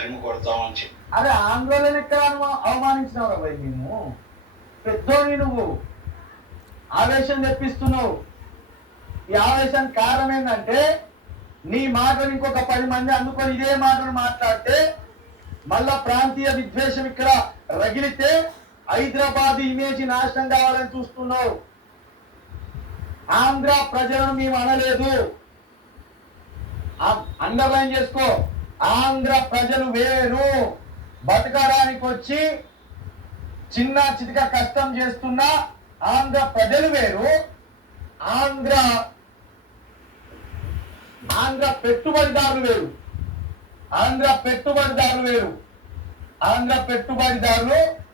కొడతామని చెప్పి. అరే ఆందోళన ఎక్కడ అవమానించినావు భయ్ మేము పెద్దోని నువ్వు. ఆవేశం తెప్పిస్తున్నావు. ఈ ఆవేశం కారణం ఏంటంటే నీ మాటను ఇంకొక పది మంది అందుకొని ఇదే మాటను మాట్లాడితే మళ్ళా ప్రాంతీయ విద్వేషం ఇక్కడ రగిలితే హైదరాబాద్ ఇమేజ్ నాశనం కావాలని చూస్తున్నావు. ఆంధ్ర ప్రజలను మేము అనలేదు. అండర్లైన్ చేసుకో. ఆంధ్ర ప్రజలు వేరు. బతకడానికి వచ్చి చిన్న చితిక కష్టం చేస్తున్న ఆంధ్ర ప్రజలు వేరు. ఆంధ్ర ఆంధ్ర పెట్టుబడిదారులు వేరు. ఆంధ్ర పెట్టుబడిదారులు వేరు. ఆంధ్ర పెట్టుబడిదారులు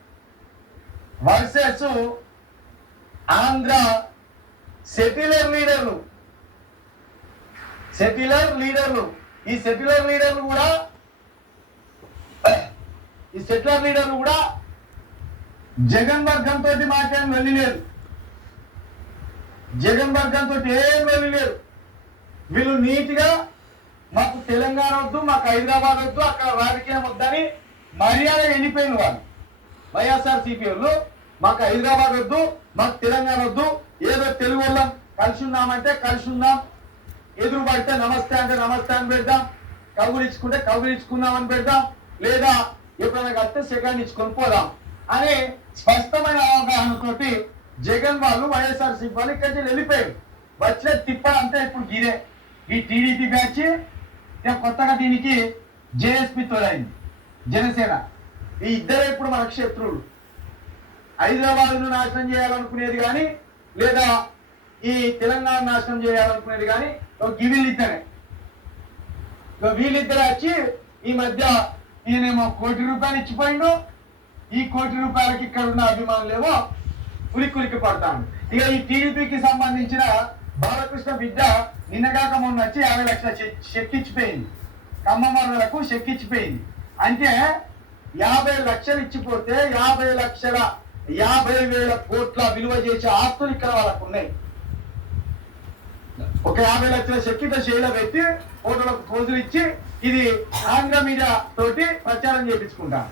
వర్సెస్ ఆంధ్ర సెటిలర్ లీడర్లు. సెటిలర్ లీడర్లు. ఈ సెక్యులర్ లీడర్లు కూడా ఈ సెక్యులర్ లీడర్లు కూడా జగన్ వర్గంతో మాకేం వెళ్ళలేదు జగన్ వర్గంతో ఏం వెళ్ళలేదు వీళ్ళు నీట్గా మాకు తెలంగాణ వద్దు మాకు హైదరాబాద్ వద్దు అక్కడ రాజకీయం వద్దని మర్యాద వెళ్ళిపోయిన వాళ్ళు. వైఎస్ఆర్ సిపి మాకు హైదరాబాద్ వద్దు మాకు తెలంగాణ వద్దు ఏదో తెలుగు వాళ్ళం కలిసి ఉన్నామంటే కలిసి ఉన్నాం ఎదురు పడితే నమస్తే అంటే నమస్తే అని పెడదాం. కబురు ఇచ్చుకుంటే కబురు ఇచ్చుకుందామని పెడదాం. లేదా ఎప్పుడైనా కలిస్తే సెకండ్ ఇచ్చుకొని పోదాం. అనే స్పష్టమైన అవగాహనతోటి జగన్ వాళ్ళు వైఎస్ఆర్ వాళ్ళు ఇక్కడి నుంచి వెళ్ళిపోయారు. వచ్చిన తిప్పలు అంతా ఇప్పుడు గిరే. ఈ టీడీపీ బ్యాచ్ కొత్తగా దీనికి జేఎస్పీ తోడైంది. జనసేన. ఈ ఇద్దరే ఇప్పుడు మన శత్రువులు. హైదరాబాద్ను నాశనం చేయాలనుకునేది కానీ లేదా ఈ తెలంగాణ నాశనం చేయాలనుకునేది కానీ వీళ్ళిద్దరే ఇక వచ్చి ఈ మధ్య ఈయనేమో కోటి రూపాయలు ఇచ్చిపోయిండు. ఈ కోటి రూపాయలకి ఇక్కడ ఉన్న అభిమానులేమో ఉలికి పడతాను ఇక ఈ టీడీపీకి సంబంధించిన బాలకృష్ణ బిడ్డ నిన్నగాక మొన్న వచ్చి యాభై లక్షల చెక్కిచ్చిపోయింది. చెక్ చెక్కిచ్చిపోయింది. అంటే యాభై లక్షలు ఇచ్చిపోతే యాభై లక్షల యాభై వేల కోట్ల విలువ చేసే ఆస్తులు ఇక్కడ వాళ్ళకు ఉన్నాయి. ఒక యాభై లక్షల చెక్కిట శైల పెట్టి ఓటర్లకు పోజులు ఇచ్చి ఇది ఆంధ్ర మీడియా తోటి ప్రచారం చేపించుకుంటాం.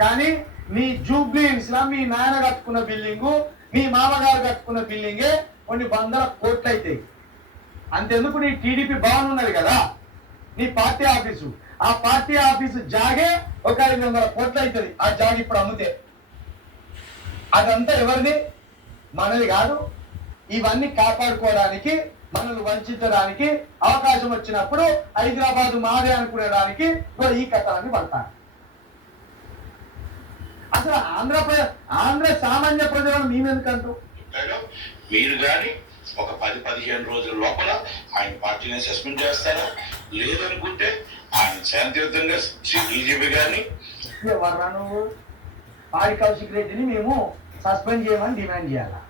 కానీ మీ జూబ్లీన్స్ లా మీ నాన్న కట్టుకున్న బిల్డింగు మీ మామగారు కట్టుకున్న బిల్డింగే కొన్ని వందల కోట్లు అవుతాయి అంతెందుకు నీ టీడీపీ భవన్ ఉన్నది కదా? నీ పార్టీ ఆఫీసు. ఆ పార్టీ ఆఫీసు జాగే ఒక ఐదు వందల కోట్లు అవుతుంది. ఆ జాగ్ ఇప్పుడు అమ్మితే. అదంతా ఎవరిది? మనది కాదు. ఇవన్నీ కాపాడుకోవడానికి మనల్ని వంచడానికి అవకాశం వచ్చినప్పుడు హైదరాబాద్ మాదే అనుకునేదానికి ఈ కథలన్నీ పడతాను అసలు ఆంధ్ర ఆంధ్ర సామాన్య ప్రజలను మేమెందుకంటూ? మీరు కానీ ఒక పది పదిహేను రోజుల లోపల ఆయన పార్టీని సస్పెండ్ చేస్తారా? లేదనుకుంటే ఆయన శాంతియుతంగా డీజీపీ గారిని ఎవర్రా నువ్వు పాడి కౌశిక్ రెడ్డిని మేము సస్పెండ్ చేయమని డిమాండ్ చేయాలా?